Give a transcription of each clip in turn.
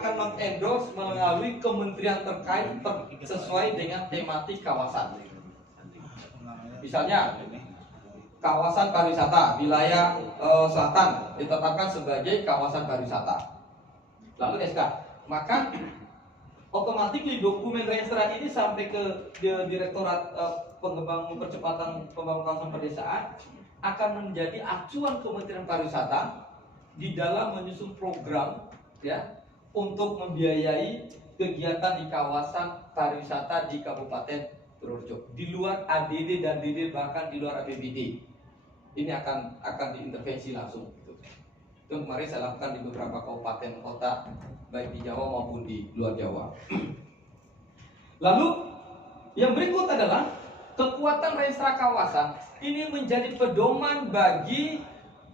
akan mengendorse melalui kementerian terkait sesuai dengan tematik kawasan. Misalnya kawasan pariwisata wilayah selatan ditetapkan sebagai kawasan pariwisata. Lalu SK, maka otomatis di dokumen registrasi ini sampai ke Direktorat Percepatan Pembangunan Kawasan Pedesaan akan menjadi acuan Kementerian Pariwisata di dalam menyusun program ya untuk membiayai kegiatan di kawasan pariwisata di Kabupaten Purworejo di luar ADD dan DD, bahkan di luar APBD. Ini akan diintervensi langsung gitu. Itu kemarin saya lakukan di beberapa kabupaten kota baik di Jawa maupun di luar Jawa. Lalu yang berikut adalah kekuatan registra kawasan ini menjadi pedoman bagi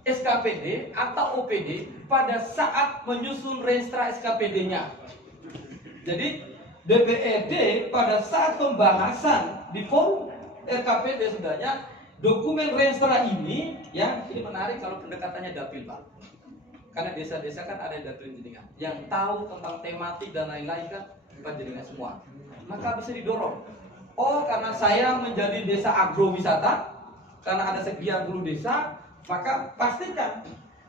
SKPD atau OPD pada saat menyusun registra SKPD-nya. Jadi DPRD pada saat pembahasan di forum RKPD sebenarnya dokumen registra ini ya, ini menarik kalau pendekatannya dapil Pak. Karena desa-desa kan ada dapil jenengan yang tahu tentang tematik dan lain-lain kan jenengan semua. Maka bisa didorong. Oh, karena saya menjadi desa agrowisata, karena ada sekian puluh desa, maka pastikan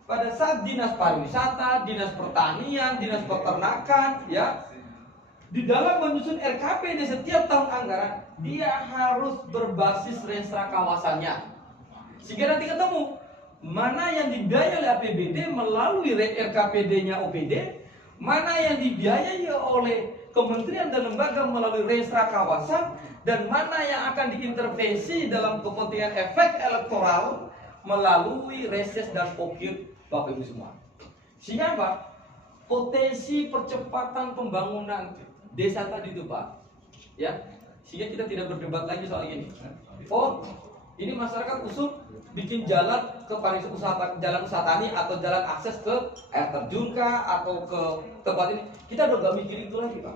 pada saat dinas pariwisata, dinas pertanian, dinas peternakan, ya, di dalam menyusun RKPD setiap tahun anggaran, dia harus berbasis registra kawasannya. Sehingga nanti ketemu mana yang dibiayai oleh APBD melalui RKPD-nya OPD, mana yang dibiayai oleh kementerian dan lembaga melalui registra kawasan, dan mana yang akan diintervensi dalam kepentingan efek elektoral melalui reses dan pokir Bapak Ibu semua. Sehingga apa? Potensi percepatan pembangunan desa tadi itu Pak, ya, sehingga kita tidak berdebat lagi soal ini. Oh, ini masyarakat usul bikin jalan ke pariwisata, jalan usaha tani atau jalan akses ke air terjun kah atau ke tempat ini. Kita udah gak mikir itu lagi Pak.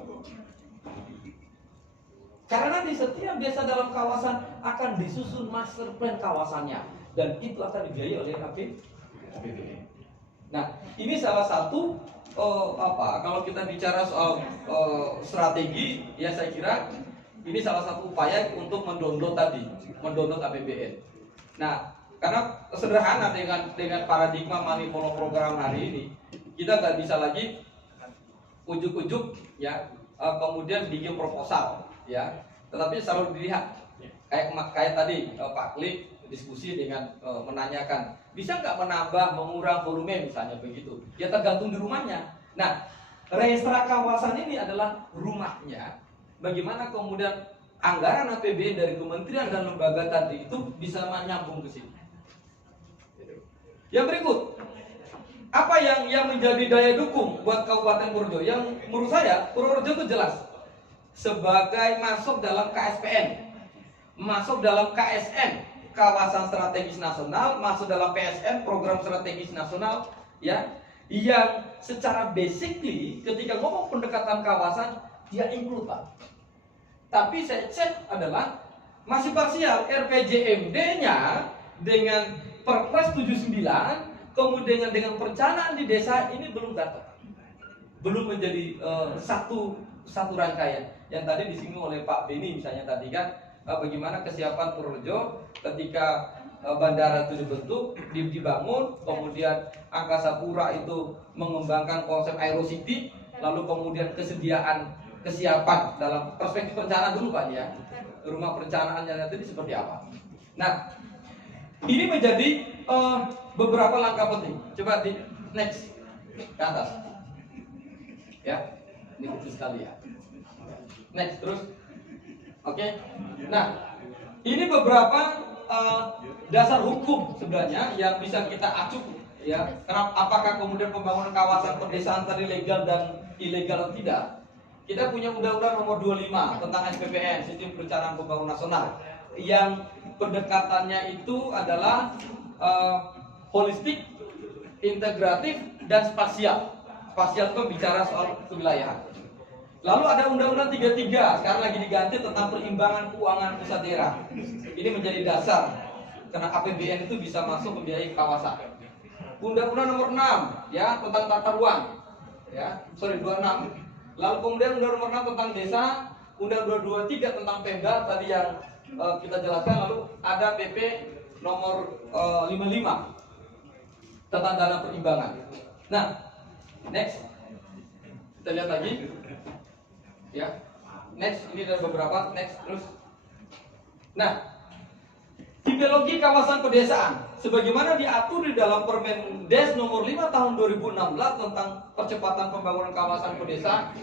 Karena di setiap desa dalam kawasan akan disusun master plan kawasannya, dan itu akan dibiayai oleh APBD. Nah, ini salah satu kalau kita bicara soal strategi, ya saya kira ini salah satu upaya untuk mendownload APBN. Nah, karena sederhana dengan paradigma money follow program hari ini, kita nggak bisa lagi ujuk-ujuk ya kemudian bikin proposal ya, tetapi selalu dilihat kayak tadi Pak Klik diskusi dengan menanyakan bisa nggak menambah mengurang volume misalnya begitu, ya tergantung di rumahnya. Nah, registra kawasan ini adalah rumahnya. Bagaimana kemudian anggaran APBN dari kementerian dan lembaga tadi itu bisa menyambung ke sini. Yang berikut, apa yang menjadi daya dukung buat Kabupaten Purworejo? Yang menurut saya Purworejo itu jelas sebagai masuk dalam KSPN, masuk dalam KSN, kawasan strategis nasional, masuk dalam PSN, program strategis nasional, ya, yang secara basically ketika ngomong pendekatan kawasan dia include Pak. Tapi saya cek adalah masih parsial. RPJMD-nya dengan Perpres 79 kemudian dengan perencanaan di desa ini belum datang, belum menjadi satu rangkaian. Yang tadi disinggung oleh Pak Beni misalnya tadi kan, bagaimana kesiapan Purworejo ketika bandara itu dibangun, kemudian Angkasa Pura itu mengembangkan konsep Aerocity, lalu kemudian kesiapan dalam perspektif perencanaan dulu Pak ya, rumah perencanaannya nanti seperti apa. Nah, ini menjadi beberapa langkah penting. Coba di next ke atas, ya, ini kecil sekali ya. Next terus, oke. Nah, ini beberapa dasar hukum sebenarnya yang bisa kita acu ya. Apakah kemudian pembangunan kawasan pedesaan tadi legal dan ilegal atau tidak? Kita punya Undang-Undang Nomor 25 tentang SPPN, Sistem Perencanaan Pembangunan Nasional, yang pendekatannya itu adalah holistik, integratif, dan spasial. Spasial itu bicara soal kewilayahan. Lalu ada Undang-Undang 33, sekarang lagi diganti, tentang perimbangan keuangan pusat daerah. Ini menjadi dasar karena APBN itu bisa masuk membiayai kawasan. Undang-Undang Nomor 6 ya tentang tata ruang. ya, sorry 26. Lalu kemudian Undang Nomor 6 tentang desa, Undang 223 tentang Pemda tadi yang kita jelaskan. Lalu ada PP nomor 55 tentang dana perimbangan. Nah, next kita lihat lagi, ya. Next, ini ada beberapa. Next terus. Nah, tipologi kawasan pedesaan sebagaimana diatur di dalam Permendes nomor 5 tahun 2016 tentang percepatan pembangunan kawasan pedesaan,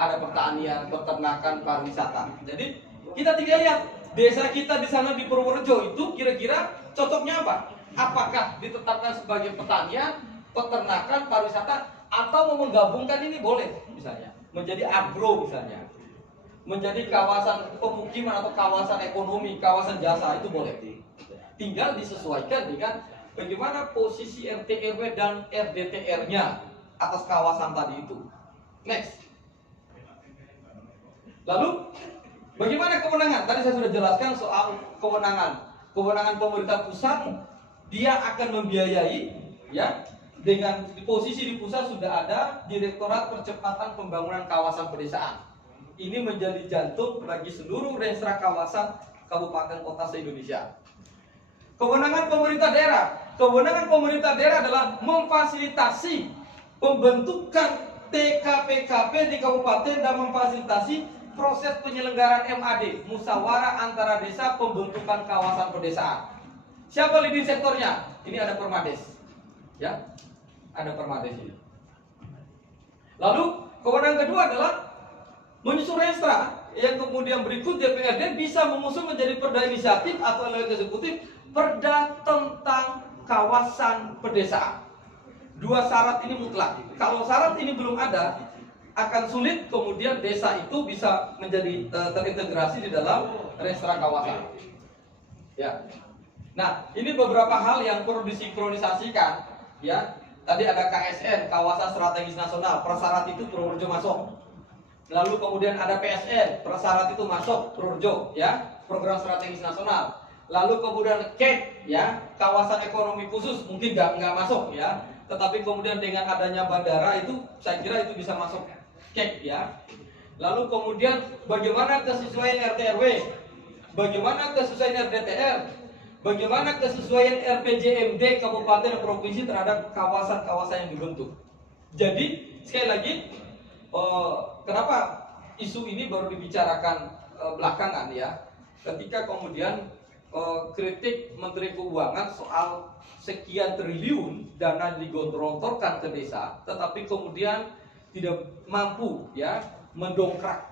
ada pertanian, peternakan, pariwisata. Jadi kita tinggal lihat desa kita di sana di Purworejo itu kira-kira cocoknya apa? Apakah ditetapkan sebagai pertanian, peternakan, pariwisata, atau mau menggabungkan ini boleh, misalnya menjadi agro, misalnya menjadi kawasan pemukiman atau kawasan ekonomi, kawasan jasa, itu boleh. Tinggal disesuaikan dengan bagaimana posisi RT RW dan RDTR-nya atas kawasan tadi itu. Next. Lalu bagaimana kewenangan? Tadi saya sudah jelaskan soal kewenangan. Kewenangan pemerintah pusat, dia akan membiayai, ya, dengan posisi di pusat sudah ada Direktorat Percepatan Pembangunan Kawasan Pedesaan. Ini menjadi jantung bagi seluruh renstra kawasan kabupaten kota se-Indonesia. Kewenangan pemerintah daerah. Kewenangan pemerintah daerah adalah memfasilitasi pembentukan TKPKP di kabupaten dan memfasilitasi proses penyelenggaraan MAD, musyawarah antara desa pembentukan kawasan pedesaan. Siapa leading sektornya? Ini ada Permades, ya, ada Permades ini. Lalu kewenangan kedua adalah menyusun renstra, yang kemudian berikut DPRD bisa mengusung menjadi perda inisiatif atau legislatif eksekutif perda tentang kawasan pedesaan. Dua syarat ini mutlak. Kalau syarat ini belum ada, akan sulit kemudian desa itu bisa menjadi terintegrasi di dalam renstra kawasan. Ya. Nah, ini beberapa hal yang perlu disinkronisasikan, ya. Tadi ada KSN, Kawasan Strategis Nasional, persyarat itu Purworejo masuk. Lalu kemudian ada PSN, persyarat itu masuk Purworejo, ya, Program Strategis Nasional. Lalu kemudian KEK, ya, Kawasan Ekonomi Khusus, mungkin nggak masuk, ya. Tetapi kemudian dengan adanya bandara itu, saya kira itu bisa masuk KEK, ya. Lalu kemudian bagaimana kesesuaian RT RW, bagaimana kesesuaian RDTR, bagaimana kesesuaian RPJMD kabupaten dan provinsi terhadap kawasan-kawasan yang dibentuk. Jadi sekali lagi, kenapa isu ini baru dibicarakan belakangan, ya? Ketika kemudian kritik Menteri Keuangan soal sekian triliun dana digelontorkan ke desa, tetapi kemudian tidak mampu, ya, mendongkrak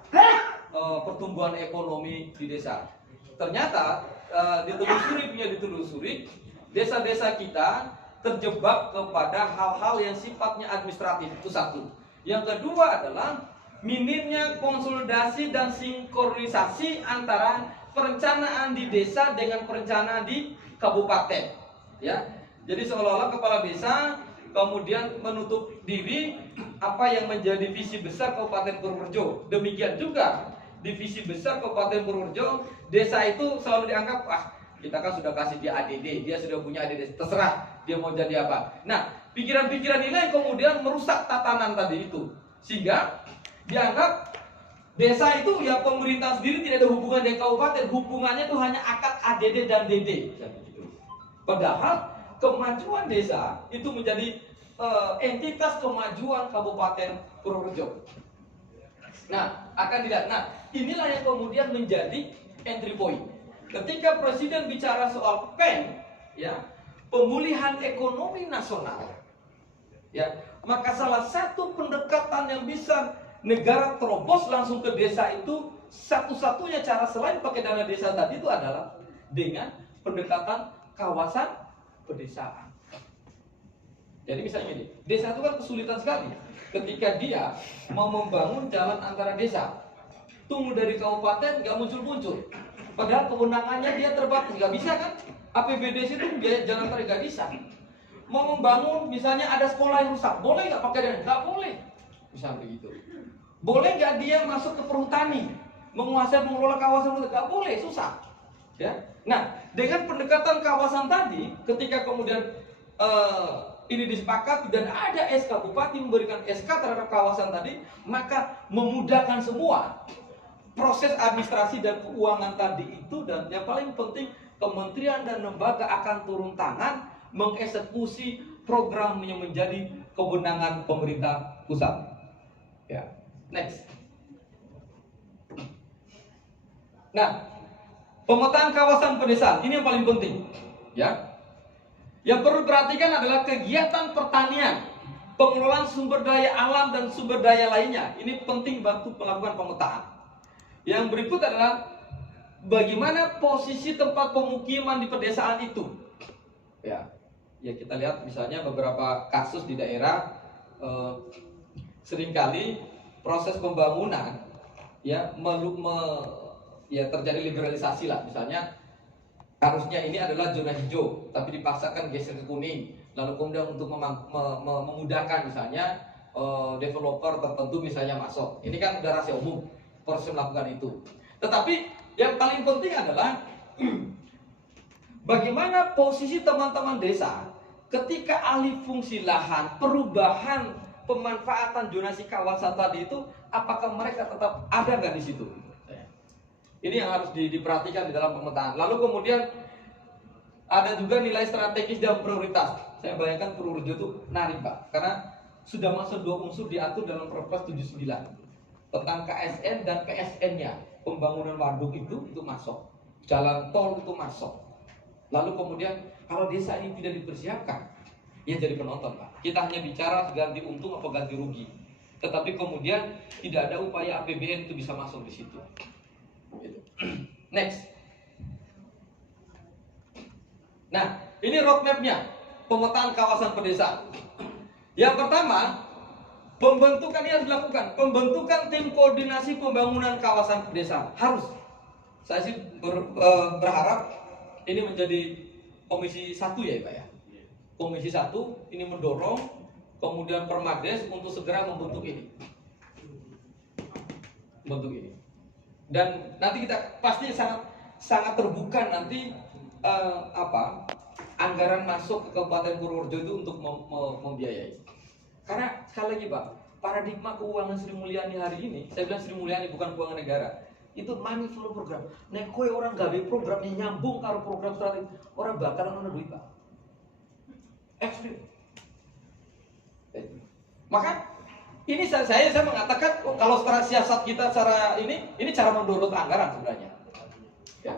pertumbuhan ekonomi di desa. Ternyata ditelusuri, desa-desa kita terjebak kepada hal-hal yang sifatnya administratif, itu satu. Yang kedua adalah minimnya konsolidasi dan sinkronisasi antara perencanaan di desa dengan perencanaan di kabupaten, ya. Jadi seolah-olah kepala desa kemudian menutup diri apa yang menjadi visi besar Kabupaten Purworejo. Demikian juga di visi besar Kabupaten Purworejo, desa itu selalu dianggap, kita kan sudah kasih dia ADD, dia sudah punya ADD, terserah dia mau jadi apa. Nah, pikiran-pikiran ini yang kemudian merusak tatanan tadi itu, sehingga dianggap desa itu ya pemerintah sendiri tidak ada hubungan dengan kabupaten, hubungannya itu hanya akad ADD dan DD. Padahal kemajuan desa itu menjadi entitas kemajuan Kabupaten Purworejo. Nah, akan dilihat. Nah, inilah yang kemudian menjadi entry point. Ketika Presiden bicara soal PEN, ya, pemulihan ekonomi nasional, ya, maka salah satu pendekatan yang bisa negara terobos langsung ke desa itu, satu-satunya cara selain pakai dana desa tadi itu adalah dengan pendekatan kawasan pedesaan. Jadi misalnya ini, desa itu kan kesulitan sekali ketika dia mau membangun jalan antara desa. Tunggu dari kabupaten nggak muncul-muncul. Padahal kewenangannya dia terbatas, nggak bisa kan? APBD itu biaya jalan antara nggak bisa. Mau membangun misalnya ada sekolah yang rusak, boleh nggak pakai dana? Nggak boleh. Misalnya begitu. Boleh nggak dia masuk ke perhutani, menguasai mengelola kawasan hutan? Nggak boleh, susah. Ya. Nah, dengan pendekatan kawasan tadi, ketika kemudian ini disepakati dan ada SK, Bupati memberikan SK terhadap kawasan tadi, maka memudahkan semua proses administrasi dan keuangan tadi itu. Dan yang paling penting, kementerian dan lembaga akan turun tangan mengeksekusi program yang menjadi kewenangan pemerintah pusat. Ya, next. Nah, pemetaan kawasan pedesaan ini yang paling penting, ya. Yang perlu diperhatikan adalah kegiatan pertanian, pengelolaan sumber daya alam dan sumber daya lainnya. Ini penting bantu melakukan pemetaan. Yang berikut adalah bagaimana posisi tempat pemukiman di pedesaan itu. Ya, kita lihat misalnya beberapa kasus di daerah, seringkali proses pembangunan terjadi liberalisasi lah. Misalnya harusnya ini adalah zona hijau, tapi dipaksakan geser ke kuning. Lalu kemudian untuk memudahkan misalnya developer tertentu misalnya masuk. Ini kan udah rahasia umum proses melakukan itu. Tetapi yang paling penting adalah bagaimana posisi teman-teman desa ketika alih fungsi lahan, perubahan pemanfaatan zonasi kawasan tadi itu, apakah mereka tetap ada nggak di situ? Ini yang harus diperhatikan di dalam pemetaan. Lalu kemudian ada juga nilai strategis dan prioritas. Saya bayangkan Purworejo itu menarik, Pak, karena sudah masuk 2 unsur diatur dalam Perpres 79 tentang KSN dan PSN-nya. Pembangunan waduk itu masuk, jalan tol itu masuk. Lalu kemudian kalau desa ini tidak dipersiapkan, ya jadi penonton, Pak. Kita hanya bicara ganti untung atau ganti rugi, tetapi kemudian tidak ada upaya APBN itu bisa masuk di situ. Next. Nah, ini roadmap-nya pemetaan kawasan pedesaan. Yang pertama, pembentukan ini harus dilakukan. Pembentukan tim koordinasi pembangunan kawasan pedesaan harus. Saya sih berharap ini menjadi komisi 1 ya, Pak ya. Komisi 1 ini mendorong kemudian Permades untuk segera membentuk ini. Dan nanti kita pasti sangat terbuka nanti anggaran masuk ke Kabupaten Purworejo itu untuk membiayai. Karena sekali lagi, Pak, paradigma keuangan Sri Mulyani hari ini, saya bilang Sri Mulyani bukan keuangan negara, itu money flow program. Nek kowe orang gawe program yang nyambung karo program strategi, orang bakalan ono duit, Pak. Ekstrim. Maka ini saya mengatakan kalau secara siasat kita secara ini cara mendorong anggaran sebenarnya. Ya.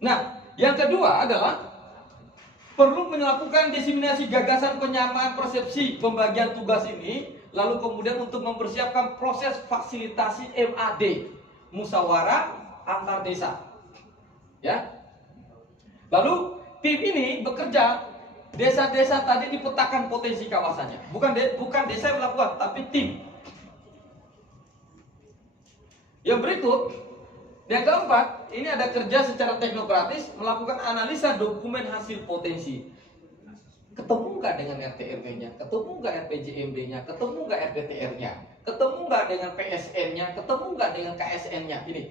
Nah, yang kedua adalah perlu melakukan diseminasi gagasan penyamaan persepsi pembagian tugas ini, lalu kemudian untuk mempersiapkan proses fasilitasi MAD, musyawarah antar desa. Ya. Lalu tim ini bekerja. Desa-desa tadi dipetakan potensi kawasannya. Bukan desa yang melakukan, tapi tim. Yang berikut, yang keempat, ini ada kerja secara teknokratis melakukan analisa dokumen hasil potensi. Ketemu nggak dengan RT RW-nya? Ketemu nggak RPJMD-nya? Ketemu nggak RPTR-nya? Ketemu nggak dengan PSN-nya? Ketemu nggak dengan KSN-nya? Ini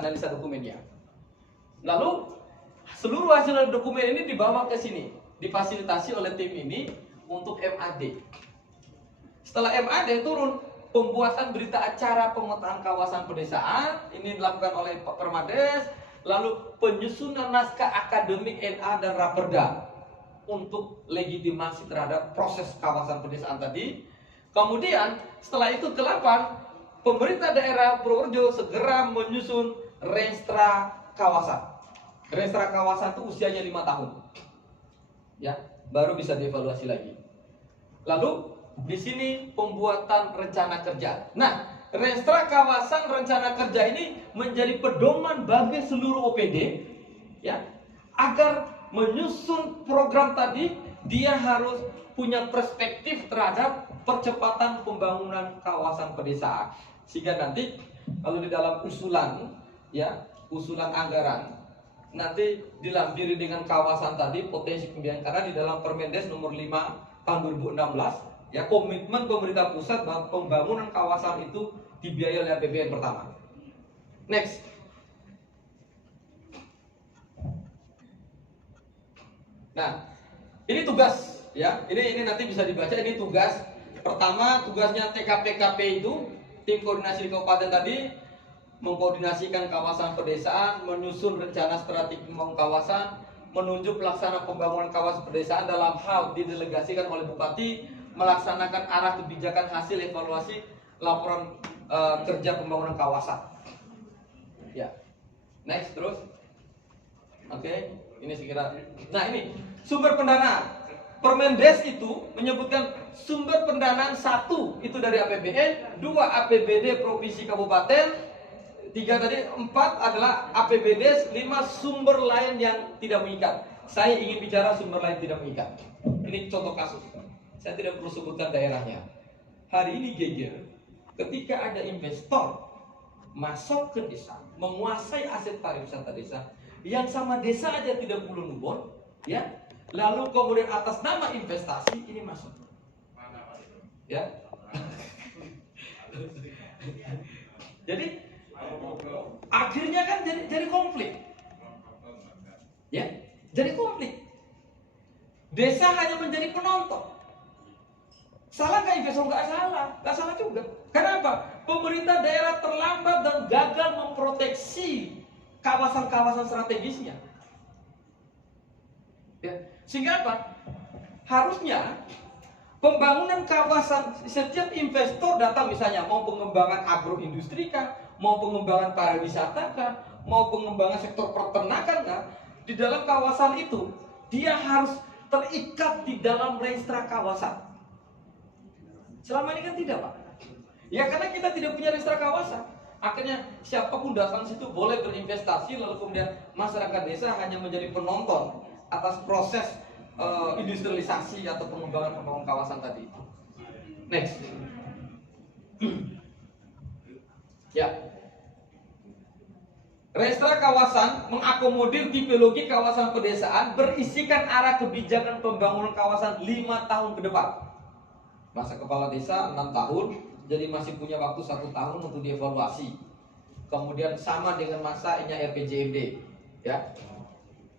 analisa dokumennya. Lalu seluruh hasil dokumen ini dibawa ke sini, difasilitasi oleh tim ini untuk MAD. Setelah MAD turun, pembuatan berita acara pemetaan kawasan pedesaan ini dilakukan oleh Pak Permades, lalu penyusunan naskah akademik NA dan Raperda untuk legitimasi terhadap proses kawasan pedesaan tadi. Kemudian setelah itu ke-8, pemerintah daerah Purworejo segera menyusun Renstra kawasan. Renstra kawasan itu usianya 5 tahun. Ya, baru bisa dievaluasi lagi. Lalu di sini pembuatan rencana kerja. Nah, Renstra kawasan rencana kerja ini menjadi pedoman bagi seluruh OPD, ya, agar menyusun program tadi dia harus punya perspektif terhadap percepatan pembangunan kawasan pedesaan. Sehingga nanti kalau di dalam usulan, ya, usulan anggaran nanti dilampiri dengan kawasan tadi potensi pembiayaan, karena di dalam Permendes nomor 5 tahun 2016 ya komitmen pemerintah pusat bahwa pembangunan kawasan itu dibiayai oleh APBN pertama. Next. Nah, ini tugas Ya, ini nanti bisa dibaca. Ini tugas pertama, tugasnya TKPKP itu tim koordinasi di kabupaten tadi mengkoordinasikan kawasan pedesaan, menyusun rencana strategi pembangunan kawasan, menunjuk pelaksana pembangunan kawasan pedesaan dalam hal didelegasikan oleh bupati, melaksanakan arah kebijakan hasil evaluasi laporan kerja pembangunan kawasan. Ya, next terus. Oke, ini sekira. Nah ini sumber pendanaan. Permendes itu menyebutkan sumber pendanaan 1 itu dari APBN, 2 APBD provinsi kabupaten, 3 tadi, 4 adalah APBD, 5 sumber lain yang tidak mengikat. Saya ingin bicara sumber lain tidak mengikat. Ini contoh kasus. Saya tidak perlu sebutkan daerahnya. Hari ini Geger, ketika ada investor masuk ke desa, menguasai aset pariwisata desa, yang sama desa aja tidak perlu nubon, ya. Lalu kemudian atas nama investasi ini masuk, ya. Jadi akhirnya kan jadi konflik, ya, jadi konflik. Desa hanya menjadi penonton. Salah nggak investor? Nggak salah juga. Kenapa? Pemerintah daerah terlambat dan gagal memproteksi kawasan-kawasan strategisnya. Ya. Sehingga apa? Harusnya pembangunan kawasan, setiap investor datang misalnya mau pengembangan agroindustri kah, mau pengembangan pariwisata kah, mau pengembangan sektor peternakan kah, di dalam kawasan itu dia harus terikat di dalam registra kawasan. Selama ini kan tidak, Pak. Ya karena kita tidak punya registra kawasan. Akhirnya siapapun datang situ boleh berinvestasi, lalu kemudian masyarakat desa hanya menjadi penonton atas proses industrialisasi atau pengembangan kawasan tadi. Next. Ya. Registra kawasan mengakomodir tipologi kawasan pedesaan berisikan arah kebijakan pembangunan kawasan 5 tahun ke depan. Masa kepala desa 6 tahun, jadi masih punya waktu 1 tahun untuk dievaluasi. Kemudian sama dengan masa RPJMD, ya.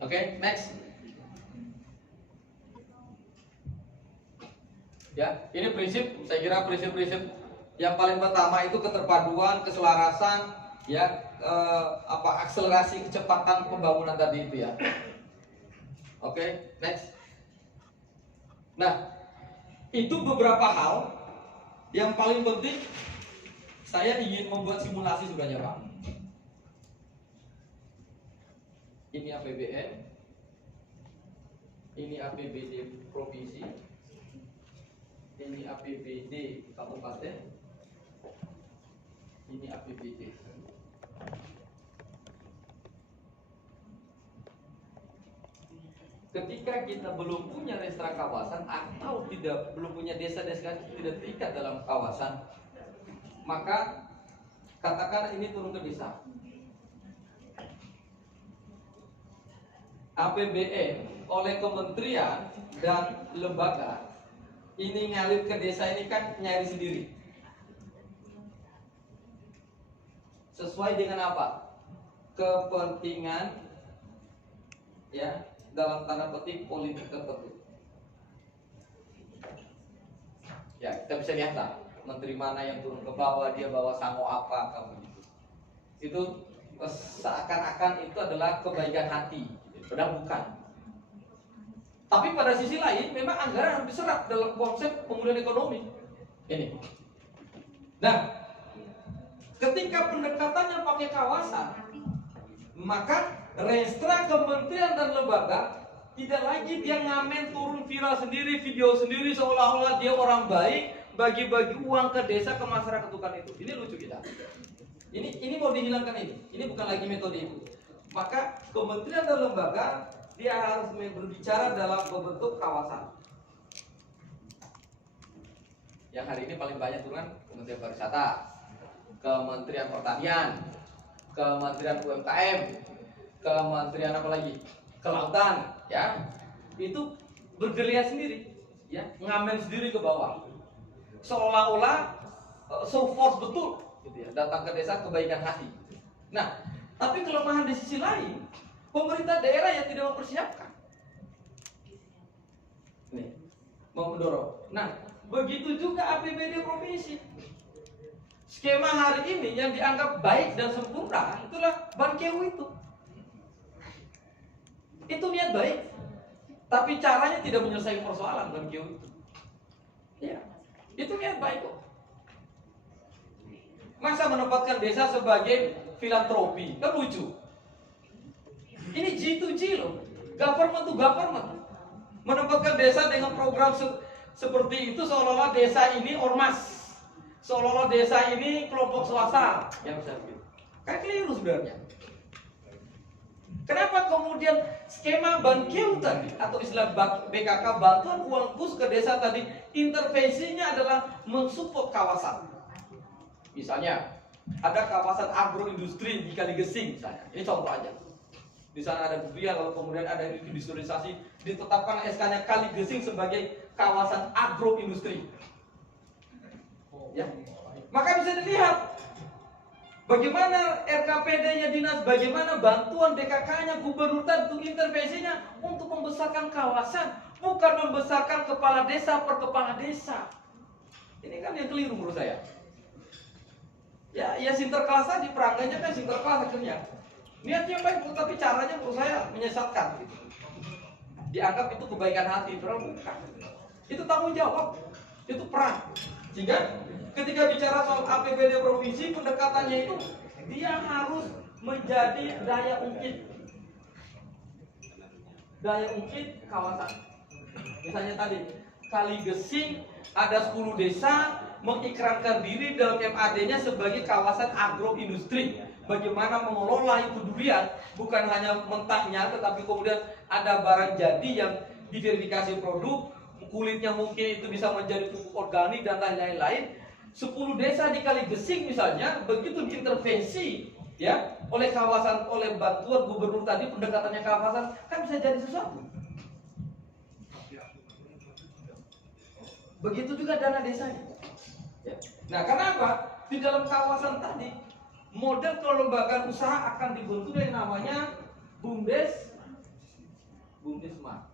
Oke, next. Ya, ini prinsip, saya kira prinsip-prinsip yang paling pertama itu keterpaduan, keselarasan, ya, akselerasi kecepatan pembangunan tadi itu ya. Oke, next. Nah, itu beberapa hal yang paling penting. Saya ingin membuat simulasi sebenarnya, Pak. Ini APBN, ini APBD provinsi, ini APBD kabupaten, ini APBD. Ketika kita belum punya registra kawasan atau belum punya desa-desa tidak terikat dalam kawasan, maka katakan ini turun ke desa. APBN oleh kementerian dan lembaga ini ngalir ke desa ini kan nyari sendiri. Sesuai dengan apa? Kepentingan, ya, dalam tanda petik politik tertentu. Ya, kita bisa lihat lah, menteri mana yang turun ke bawah, dia bawa sango apa, kamu gitu. Itu seakan-akan itu adalah kebaikan hati, padahal bukan. Tapi pada sisi lain, memang anggaran harus diserap dalam konsep pemulihan ekonomi. Ini. Nah, ketika pendekatannya pakai kawasan, maka registra kementerian dan lembaga tidak lagi dia ngamen turun viral sendiri, video sendiri seolah-olah dia orang baik, bagi-bagi uang ke desa, ke masyarakat, bukan itu. Ini lucu kita. Ini mau dihilangkan ini. Ini bukan lagi metode itu. Maka kementerian dan lembaga dia harus berbicara dalam bentuk kawasan. Yang hari ini paling banyak turun Kementerian Pariwisata, Kementerian Pertanian, Kementerian UMKM, Kementerian apa lagi? Kelautan, ya. Itu bergeliat sendiri, ya, ngamen sendiri ke bawah. Seolah-olah so force betul gitu ya, datang ke desa kebaikan hati. Nah, tapi kelemahan di sisi lain, pemerintah daerah yang tidak mempersiapkan. Nih, mendorong. Nah, begitu juga APBD provinsi. Skema hari ini yang dianggap baik dan sempurna itulah Bankeu itu. Itu niat baik, tapi caranya tidak menyelesaikan persoalan Bankeu itu. Ya, itu niat baik kok. Masa menempatkan desa sebagai filantropi, kan lucu. Ini G2G loh, government to government. Menempatkan desa dengan program seperti itu seolah-olah desa ini ormas, seolah-olah desa ini kelompok swasta yang bisa begitu. Kan keliru sebenarnya. Kenapa kemudian skema Bankeu tadi atau istilah BKK bantuan uang khusus ke desa tadi intervensinya adalah mensupport kawasan. Misalnya ada kawasan agroindustri di Kaligesing misalnya. Ini contoh aja. Di sana ada durian lalu kemudian ada industrialisasi, ditetapkan SK-nya Kaligesing sebagai kawasan agroindustri. Ya. Maka bisa dilihat bagaimana RKPD-nya dinas, bagaimana bantuan BKK-nya gubernur tadi untuk intervensinya untuk membesarkan kawasan, bukan membesarkan kepala desa per kepala desa. Ini kan yang keliru menurut saya. Ya sinterklas tadi, perangganya kan sinterklas akhirnya. Niatnya baik, tapi caranya menurut saya menyesatkan. Dianggap itu kebaikan hati, padahal bukan. Itu tanggung jawab, itu peran. Sehingga ketika bicara soal APBD provinsi, pendekatannya itu dia harus menjadi daya ungkit kawasan. Misalnya tadi Kaligesing ada 10 desa mengikrankan diri dalam MAD-nya sebagai kawasan agroindustri. Bagaimana mengelola itu durian, bukan hanya mentahnya, tetapi kemudian ada barang jadi yang diverifikasi produk, kulitnya mungkin itu bisa menjadi pupuk organik dan lain-lain. 10 desa di Kaligesing misalnya, begitu diintervensi ya oleh kawasan, oleh bantuan gubernur tadi, pendekatannya kawasan, kan bisa jadi sesuatu. Begitu juga dana desanya. Ya. Nah, kenapa? Di dalam kawasan tadi, model kelembagaan usaha akan dibentuk yang namanya BUMDes bersama.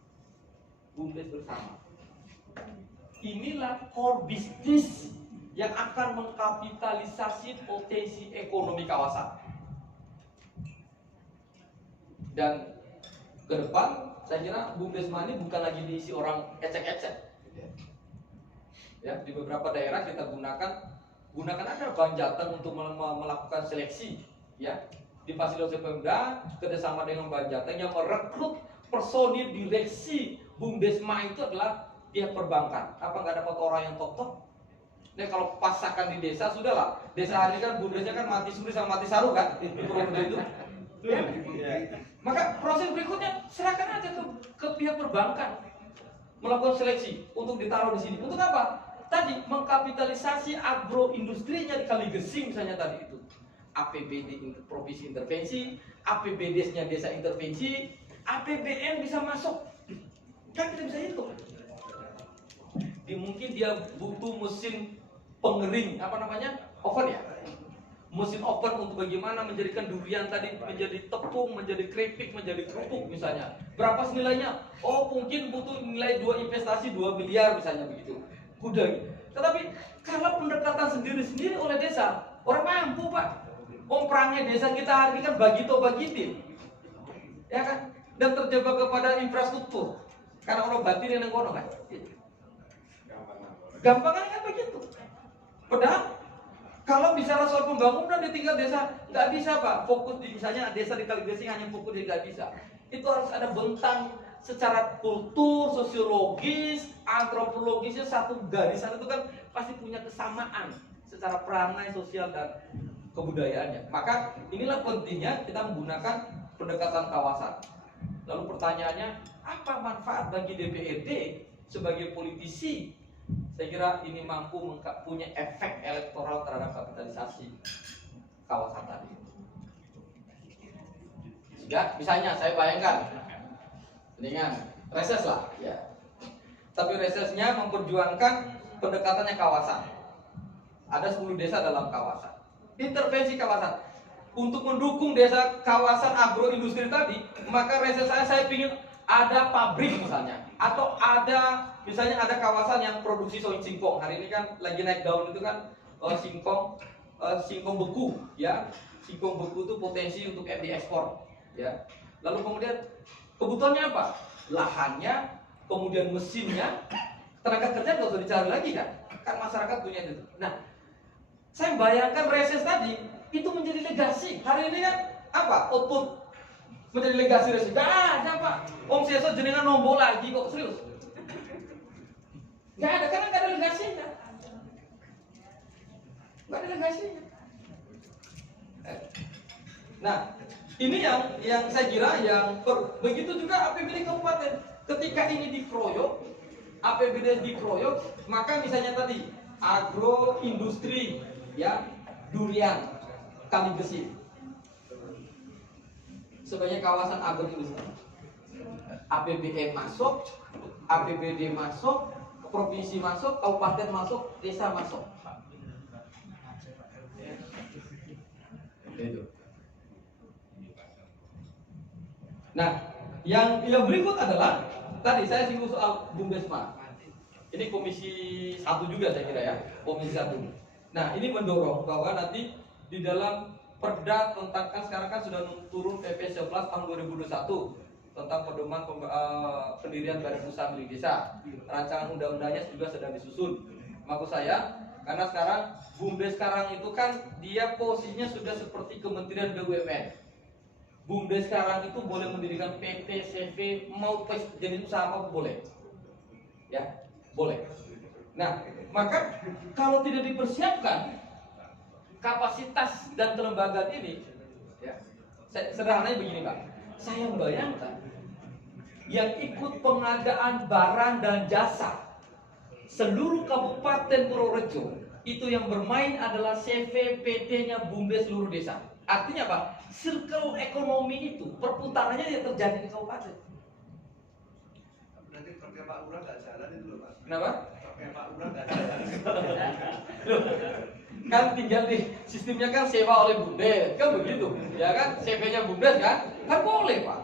Inilah core bisnis yang akan mengkapitalisasi potensi ekonomi kawasan. Dan ke depan, saya kira BUMDes ini bukan lagi diisi orang ecek-ecek. Ya, di beberapa daerah kita gunakan ada Bank Jateng untuk melakukan seleksi, ya, di fasilitas Pemda kerjasama dengan Bank Jateng yang merekrut personil direksi Bumdesma itu adalah pihak perbankan. Apa nggak dapat orang yang top? Nah, kalau pasakan di desa sudahlah. Desa hari kan Bumdesnya kan mati suri sama mati saru kan, itu. Ya. Maka proses berikutnya serahkan aja ke pihak perbankan melakukan seleksi untuk ditaruh di sini. Untuk apa? Tadi mengkapitalisasi agroindustrinya di Kaligesing misalnya tadi itu. APBD provinsi intervensi, APBD-nya desa intervensi, APBN bisa masuk. Kan kita bisa hitung. Mungkin dia butuh mesin pengering, apa namanya? Oven ya. Mesin oven untuk bagaimana menjadikan durian tadi menjadi tepung, menjadi keripik, menjadi kerupuk misalnya. Berapa nilainya? Oh, mungkin butuh nilai investasi 2 miliar misalnya begitu. Udah. Tetapi kalau pendekatan sendiri-sendiri oleh desa, orang mampu Pak. Perangnya desa kita hari ini kan bagito-bagitin, ya kan? Dan terjebak kepada infrastruktur. Karena orang batin yang ngono kan. Gampangnya kan begitu. Padahal kalau bicara soal pembangunan di tingkat desa nggak bisa Pak. Fokus di misalnya desa di Kaligesing hanya fokus di nggak bisa. Itu harus ada bentang secara kultur, sosiologis, antropologisnya satu garisan itu kan pasti punya kesamaan secara perangai sosial dan kebudayaannya. Maka inilah pentingnya kita menggunakan pendekatan kawasan. Lalu pertanyaannya, apa manfaat bagi DPRD sebagai politisi? Saya kira ini mampu punya efek elektoral terhadap kapitalisasi kawasan tadi. Sehingga misalnya saya bayangkan dengan reses lah, ya. Tapi resesnya memperjuangkan pendekatannya kawasan. Ada 10 desa dalam kawasan. Intervensi kawasan untuk mendukung desa kawasan agroindustri tadi, maka reses saya ingin ada pabrik misalnya, Atau ada misalnya ada kawasan yang produksi singkong. Hari ini kan lagi naik daun itu kan singkong beku ya. Singkong beku itu potensi untuk diekspor ya. Lalu kemudian kebutuhannya apa? Lahannya, kemudian mesinnya, tenaga kerja nggak usah dicari lagi kan? Kan masyarakat punya itu. Nah, saya bayangkan reses tadi itu menjadi legasi. Hari ini kan apa? Output menjadi legasi reses. Gak ada Pak. Om Seso jenengan nombol lagi kok, serius. Gak ada, karena gak ada legasinya. Gak ada legasinya. Nah, ini yang saya kira begitu juga APBD kabupaten. Ketika ini dikeroyok, APBD dikeroyok, maka misalnya tadi agroindustri, ya, durian, Kalibersih, sebagai kawasan agroindustri, APBN masuk, APBD masuk, provinsi masuk, kabupaten masuk, desa masuk. Itu. Nah, yang berikut adalah tadi saya singgung soal Bumdesma. Ini komisi 1 juga saya kira ya, komisi 1. Nah, ini mendorong bahwa nanti di dalam Perda tentang kan sekarang kan sudah turun PP 11 tahun 2021 tentang pedoman pendirian badan usaha milik desa. Rancangan undang-undangnya juga sedang disusun. Maksud saya, karena sekarang Bumdes sekarang itu kan dia posisinya sudah seperti Kementerian BUMN. Bumdes sekarang itu boleh mendirikan PT, CV, mau jadi usaha apa boleh, ya boleh. Nah, maka kalau tidak dipersiapkan kapasitas dan kelembagaan ini, ya, sederhananya begini Pak, saya membayangkan yang ikut pengadaan barang dan jasa seluruh Kabupaten Purworejo itu yang bermain adalah CV PT-nya Bumdes seluruh desa. Artinya apa? Circle ekonomi itu perputarannya yang terjadi di kabupaten. Nanti pakai Pak Lurah nggak jalan itu loh Pak. Kenapa? Pakai Pak Lurah nggak jalan. Kan tinggal di sistemnya kan sewa oleh Bumdes, kan begitu, ya kan? CV-nya Bumdes kan boleh Pak,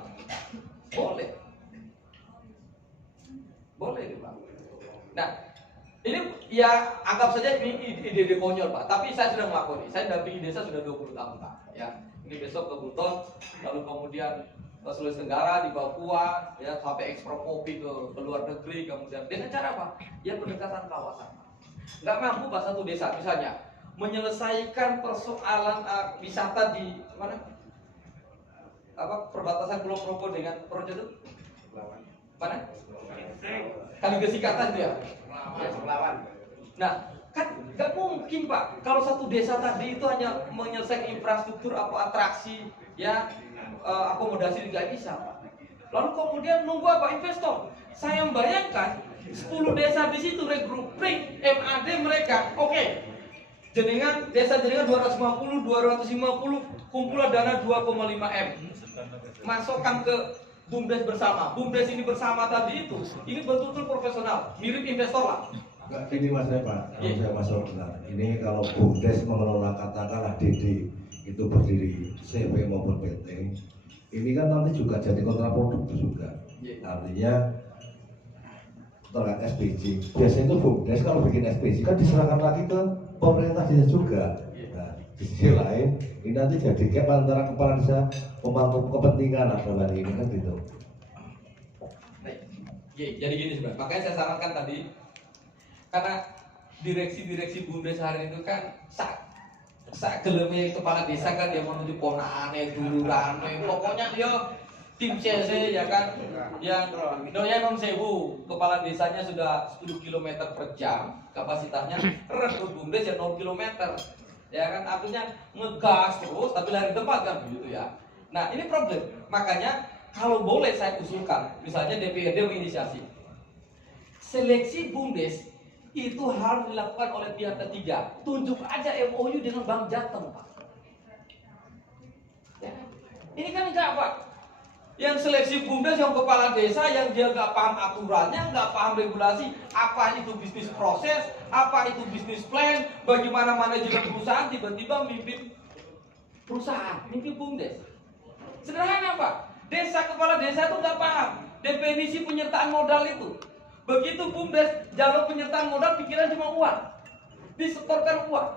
boleh Pak. Nah, ini ya anggap saja ini ide konyol Pak, tapi saya sudah melakoni. Saya dampingi desa sudah 20 tahun Pak. Ya, ini besok ke Buton, lalu kemudian ke Sulawesi Tenggara, di Papua, ya sampai ekspor kopi ke luar negeri, kemudian dengan cara apa? Ya pendekatan kawasan. Nggak mampu Pak satu desa misalnya menyelesaikan persoalan wisata di mana? Perbatasan Pulau Progo dengan Projo mana? Kalibersih kata itu ya. Nah, kan nggak mungkin Pak kalau satu desa tadi itu hanya menyelesaikan infrastruktur apa atraksi ya akomodasi nggak bisa Pak. Lalu kemudian nunggu apa investor. Saya membayangkan 10 desa di situ regrouping MAD mereka. Oke. Jenengan desa jenengan 250 kumpulan dana 2,5 M. Masukkan ke Bumdes bersama. Bumdes ini bersama tadi itu, ini betul-betul profesional, mirip investor lah. Enggak, ini Mas Pak, kalau saya masuk benar. Ini kalau Bumdes mengelola katakanlah DD itu berdiri CV maupun PT, ini kan nanti juga jadi kontraproduktif juga. Artinya terkait SPJ. Biasanya itu Bumdes kalau bikin SPJ kan diserahkan lagi ke pemerintah desa juga. Nah, di sisi lain, ini nanti jadi gap antara kepala desa pemangku kepentingan atau hari ini kan gitu. Jadi gini sebenarnya. Makanya saya sarankan tadi, karena direksi-direksi Bumdes hari itu kan sak geleme kepala desa kan dia menuju ponakane, dulurane, pokoknya dia tim CC ya kan, yang doyan non sewu, kepala desanya sudah 10 km per jam kapasitasnya, rekrut Bumdes ya 0 km, ya kan, artinya ngegas terus tapi lari tempat kan begitu ya. Nah ini problem, makanya kalau boleh saya usulkan, misalnya DPRD menginisiasi seleksi Bumdes itu harus dilakukan oleh pihak ketiga. Tunjuk aja MOU dengan Bank Jateng Pak. Ya. Ini kan enggak Pak. Yang seleksi Bumdes yang kepala desa yang dia nggak paham aturannya, nggak paham regulasi, apa itu bisnis proses, apa itu bisnis plan, bagaimana manajemen perusahaan, tiba-tiba mimpin perusahaan, mimpin Bumdes. Sederhana Pak. Kepala desa itu nggak paham definisi penyertaan modal itu. Begitu BUMDes jalur penyertaan modal, pikiran cuma uang, disetorkan uang.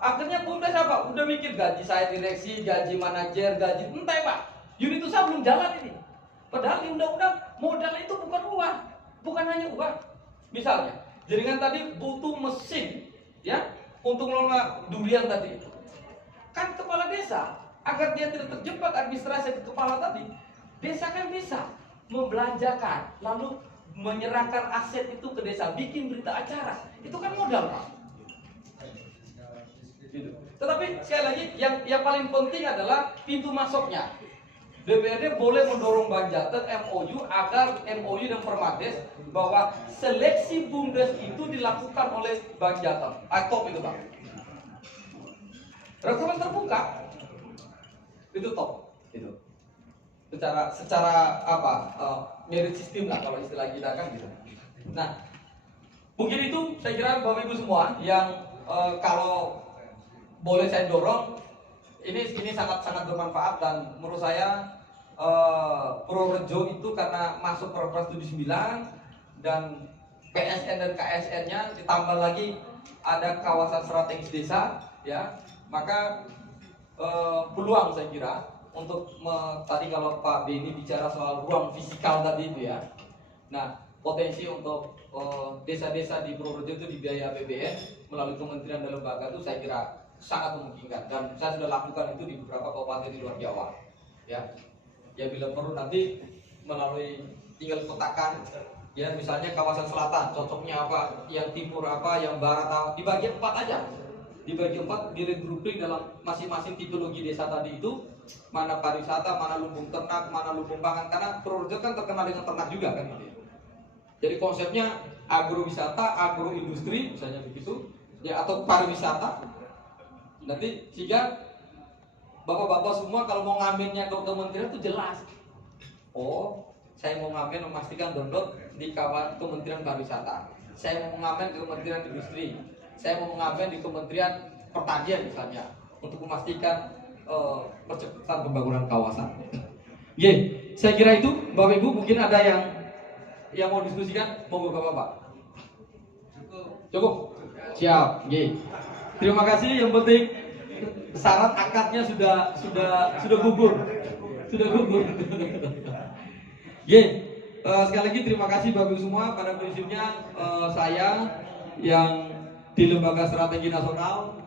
Akhirnya BUMDes apa? Udah mikir gaji saya direksi, gaji manajer, gaji entah ya Pak. Unit usaha belum jalan ini. Padahal di undang-undang modal itu bukan uang, bukan hanya uang. Misalnya, jaringan tadi butuh mesin, ya, untuk mengelola durian tadi. Kan kepala desa, agar dia tidak terjebak administrasi kepala tadi, desa kan bisa membelanjakan, lalu menyerahkan aset itu ke desa, bikin berita acara, itu kan modal Pak. Gitu. Tetapi sekali lagi yang paling penting adalah pintu masuknya. DPRD boleh mendorong Banjateng MOU agar MOU dan Permades bahwa seleksi BUMDes itu dilakukan oleh Banjateng. Top itu Pak. Rekrutmen terbuka itu top itu. Secara apa? Merit system lah kalau istilah kita kan gitu. Nah, mungkin itu saya kira Bapak Ibu semua yang kalau boleh saya dorong ini sangat bermanfaat, dan menurut saya Purworejo itu karena masuk Perpres 79 dan PSN dan KSN-nya ditambah lagi ada kawasan strategis desa, ya, maka peluang saya kira untuk tadi kalau Pak Denny bicara soal ruang fisikal tadi itu ya, nah potensi untuk desa-desa di Purworejo itu dibiayai APBN melalui kementerian dan lembaga itu saya kira sangat memungkinkan, dan saya sudah lakukan itu di beberapa kabupaten di luar Jawa, ya. Ya bila perlu nanti melalui tinggal kotakan, ya misalnya kawasan selatan cocoknya apa, yang timur apa, yang barat apa, dibagi 4 aja, dibagi 4, di regrouping dalam masing-masing tipologi desa tadi itu, mana pariwisata, mana lumbung ternak, mana lumbung pangan, karena Purworejo kan terkenal dengan ternak juga kan gitu. Jadi konsepnya agrowisata, agroindustri misalnya begitu, ya, atau pariwisata. Nanti sehingga bapak-bapak semua kalau mau ngambilnya ke kementerian itu jelas. Oh, saya mau ngambil memastikan download di kawasan Kementerian Pariwisata. Saya mau ngambil ke Kementerian Industri. Saya mau ngambil di Kementerian Pertanian misalnya untuk memastikan percepatan pembangunan kawasan. Ye, saya kira itu Bapak Ibu mungkin ada yang mau diskusikan, monggo Bapak-bapak. Cukup. Siap. Ye. Terima kasih. Yang penting syarat akadnya sudah gugur. Sudah gugur. Sekali lagi terima kasih Bapak Ibu semua. Pada prinsipnya saya yang di Lembaga Strategi Nasional